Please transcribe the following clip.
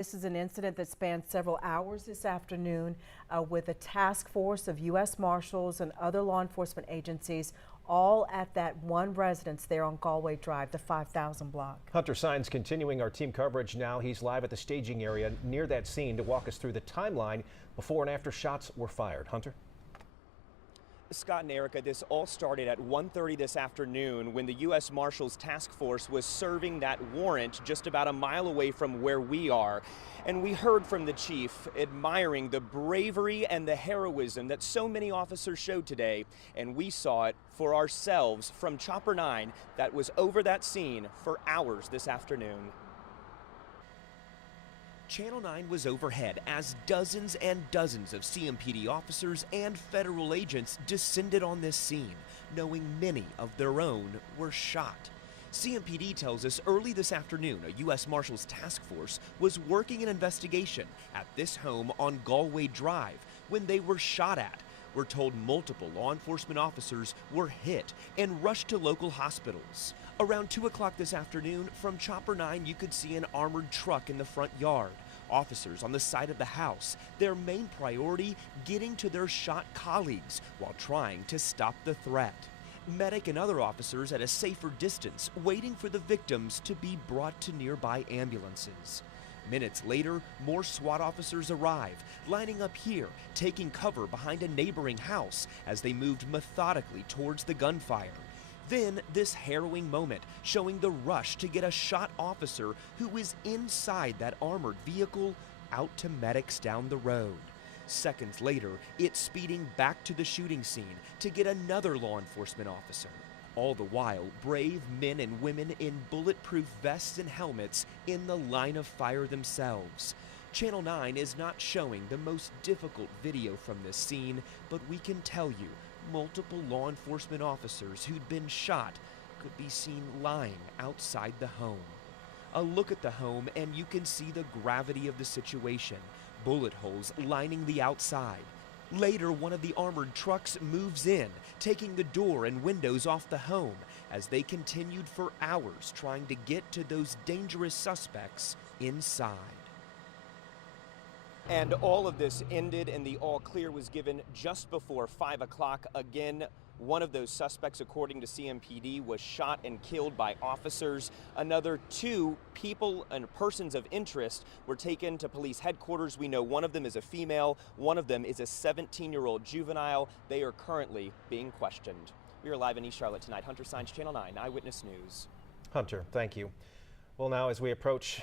This is an incident that spanned several hours this afternoon with a task force of U.S. Marshals and other law enforcement agencies all at that one residence there on Galway Drive, the 5000 block. Hunter Signs continuing our team coverage now. He's live at the staging area near that scene to walk us through the timeline before and after shots were fired. Hunter? Scott and Erica, this all started at 1:30 this afternoon when the U.S. Marshals task force was serving that warrant just about a mile away from where we are. And we heard from the chief admiring the bravery and the heroism that so many officers showed today. And we saw it for ourselves from Chopper 9 that was over that scene for hours this afternoon. Channel 9 was overhead as dozens and dozens of CMPD officers and federal agents descended on this scene, knowing many of their own were shot. CMPD tells us early this afternoon a U.S. Marshals task force was working an investigation at this home on Galway Drive when they were shot at. We're told multiple law enforcement officers were hit and rushed to local hospitals. Around 2 o'clock this afternoon, from Chopper 9, you could see an armored truck in the front yard. Officers on the side of the house, their main priority, getting to their shot colleagues while trying to stop the threat. Medic and other officers at a safer distance, waiting for the victims to be brought to nearby ambulances. Minutes later, more SWAT officers arrive, lining up here, taking cover behind a neighboring house as they moved methodically towards the gunfire. Then, this harrowing moment, showing the rush to get a shot officer who is inside that armored vehicle out to medics down the road. Seconds later, it's speeding back to the shooting scene to get another law enforcement officer. All the while, brave men and women in bulletproof vests and helmets in the line of fire themselves. Channel 9 is not showing the most difficult video from this scene, but we can tell you, multiple law enforcement officers who'd been shot could be seen lying outside the home. A look at the home and you can see the gravity of the situation. Bullet holes lining the outside. Later, one of the armored trucks moves in, taking the door and windows off the home as they continued for hours trying to get to those dangerous suspects inside. And all of this ended and the all clear was given just before 5 o'clock. Again, one of those suspects, according to CMPD, was shot and killed by officers. Another 2 people and persons of interest were taken to police headquarters. We know one of them is a female, one of them is a 17-year-old juvenile. They are currently being questioned. We are live in East Charlotte tonight. Hunter Signs, Channel 9 Eyewitness News. Hunter, thank you. Well, now as we approach